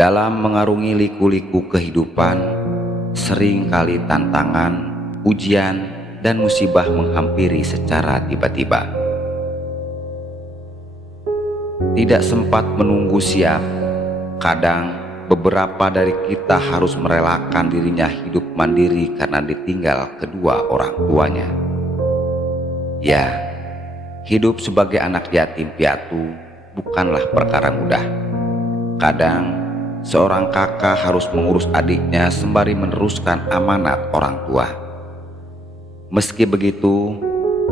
Dalam mengarungi liku-liku kehidupan, sering kali tantangan, ujian, dan musibah menghampiri secara tiba-tiba. Tidak sempat menunggu siap, kadang beberapa dari kita harus merelakan dirinya hidup mandiri karena ditinggal kedua orang tuanya. Ya, hidup sebagai anak yatim piatu bukanlah perkara mudah. Kadang seorang kakak harus mengurus adiknya sembari meneruskan amanat orang tua. Meski begitu,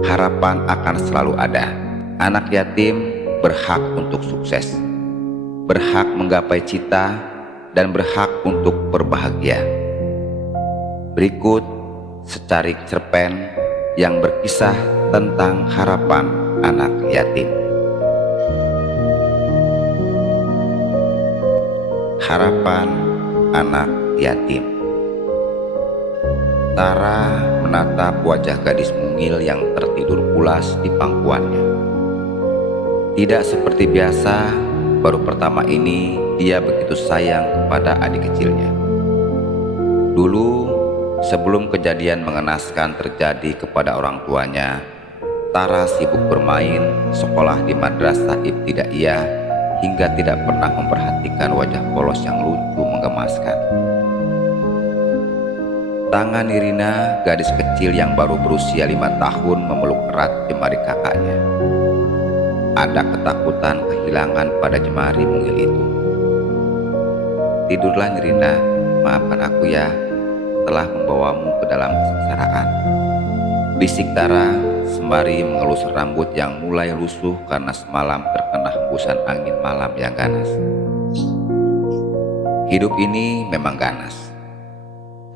harapan akan selalu ada. Anak yatim berhak untuk sukses, berhak menggapai cita, dan berhak untuk berbahagia. Berikut secarik cerpen yang berkisah tentang harapan anak yatim. Harapan anak yatim. Tara menatap wajah gadis mungil yang tertidur pulas di pangkuannya. Tidak seperti biasa, baru pertama ini dia begitu sayang kepada adik kecilnya. Dulu, sebelum kejadian mengenaskan terjadi kepada orang tuanya, Tara sibuk bermain, sekolah di madrasah ibtidaiyah, hingga tidak pernah memperhatikan wajah polos yang lucu menggemaskan. Tangan Nirina, gadis kecil yang baru berusia 5 tahun, memeluk erat jemari kakaknya. Ada ketakutan kehilangan pada jemari mungil itu. Tidurlah Nirina, maafkan aku ya, telah membawamu ke dalam kesengsaraan, bisik Tara sembari mengelus rambut yang mulai lusuh karena semalam terkena hembusan angin malam yang ganas. Hidup ini memang ganas,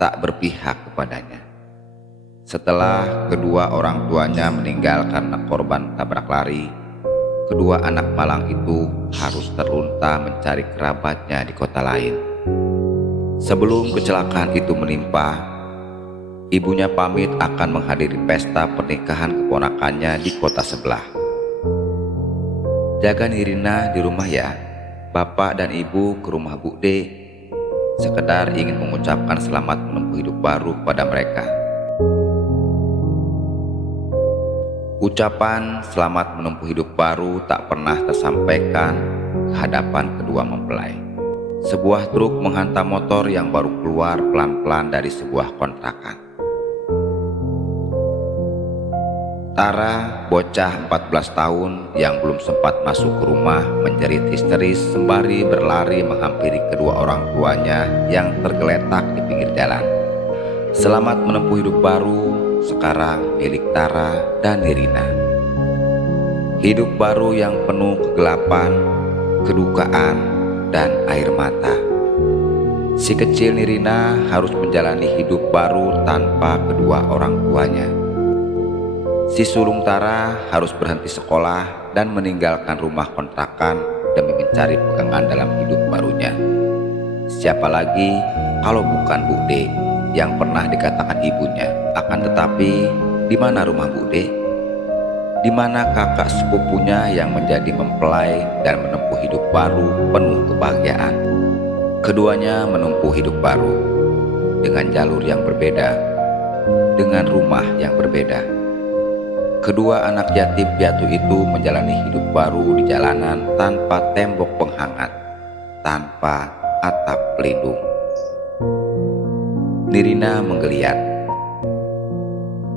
tak berpihak kepadanya. Setelah kedua orang tuanya meninggal karena korban tabrak lari, kedua anak malang itu harus terlunta mencari kerabatnya di kota lain. Sebelum kecelakaan itu menimpa, ibunya pamit akan menghadiri pesta pernikahan keponakannya di kota sebelah. Jaga Nirina di rumah ya, bapak dan ibu ke rumah Bu De, sekedar ingin mengucapkan selamat menempuh hidup baru kepada mereka. Ucapan selamat menempuh hidup baru tak pernah tersampaikan ke hadapan kedua mempelai. Sebuah truk menghantam motor yang baru keluar pelan-pelan dari sebuah kontrakan. Tara, bocah 14 tahun yang belum sempat masuk ke rumah, menjerit histeris sembari berlari menghampiri kedua orang tuanya yang tergeletak di pinggir jalan. Selamat menempuh hidup baru sekarang milik Tara dan Nirina. Hidup baru yang penuh kegelapan, kedukaan, dan air mata. Si kecil Nirina harus menjalani hidup baru tanpa kedua orang tuanya. Si sulung Tara harus berhenti sekolah dan meninggalkan rumah kontrakan demi mencari pegangan dalam hidup barunya. Siapa lagi kalau bukan Bu De yang pernah dikatakan ibunya. Akan tetapi, di mana rumah Bu De? Di mana kakak sepupunya yang menjadi mempelai dan menempuh hidup baru penuh kebahagiaan? Keduanya menempuh hidup baru dengan jalur yang berbeda, dengan rumah yang berbeda. Kedua anak yatim piatu itu menjalani hidup baru di jalanan tanpa tembok penghangat, tanpa atap pelindung. Nirina menggeliat.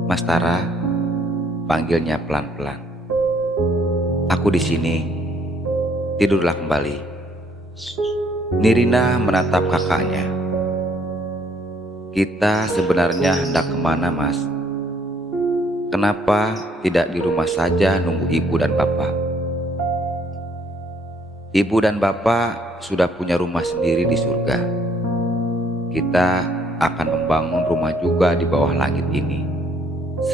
Mas Tara, panggilnya pelan-pelan. Aku di sini. Tidurlah kembali. Nirina menatap kakaknya. Kita sebenarnya hendak kemana, Mas? Kenapa tidak di rumah saja nunggu ibu dan bapak? Ibu dan bapak sudah punya rumah sendiri di surga. Kita akan membangun rumah juga di bawah langit ini,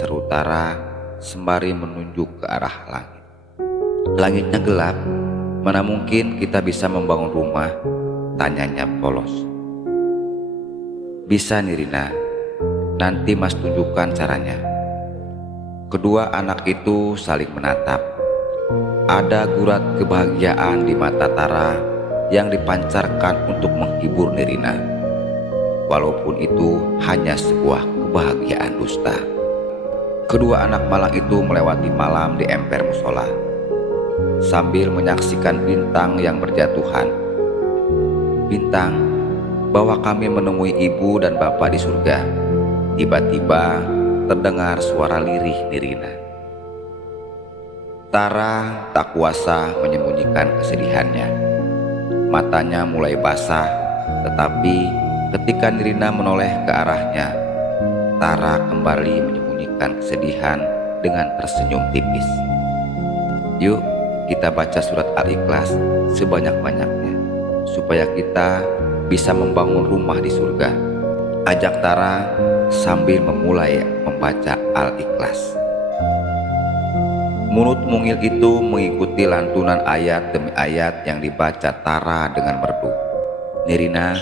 seru Tara sembari menunjuk ke arah langit. Langitnya gelap, mana mungkin kita bisa membangun rumah? Tanyanya polos. Bisa Nirina, nanti Mas tunjukkan caranya. Kedua anak itu saling menatap. Ada gurat kebahagiaan di mata Tara yang dipancarkan untuk menghibur Nirina, walaupun itu hanya sebuah kebahagiaan dusta. Kedua anak malang itu melewati malam di emper musola sambil menyaksikan bintang yang berjatuhan. "Bintang, bahwa kami menemui ibu dan bapak di surga." Tiba-tiba terdengar suara lirih Nirina. Tara tak kuasa menyembunyikan kesedihannya. Matanya mulai basah, tetapi ketika Nirina menoleh ke arahnya, Tara kembali menyembunyikan kesedihan dengan tersenyum tipis. "Yuk, kita baca surat Al-Ikhlas sebanyak-banyaknya, supaya kita bisa membangun rumah di surga," ajak Tara sambil memulai membaca Al-Ikhlas. Mulut mungil itu mengikuti lantunan ayat demi ayat yang dibaca Tara dengan merdu. "Nirina,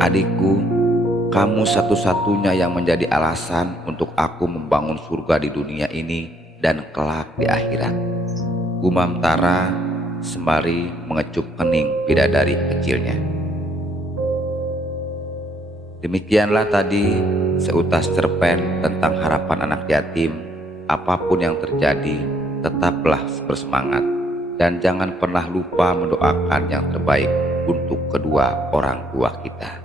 adikku, kamu satu-satunya yang menjadi alasan untuk aku membangun surga di dunia ini dan kelak di akhirat," gumam Tara sembari mengecup kening bidadari kecilnya. Demikianlah tadi seutas cerpen tentang harapan anak yatim. Apapun yang terjadi, tetaplah bersemangat dan jangan pernah lupa mendoakan yang terbaik untuk kedua orang tua kita.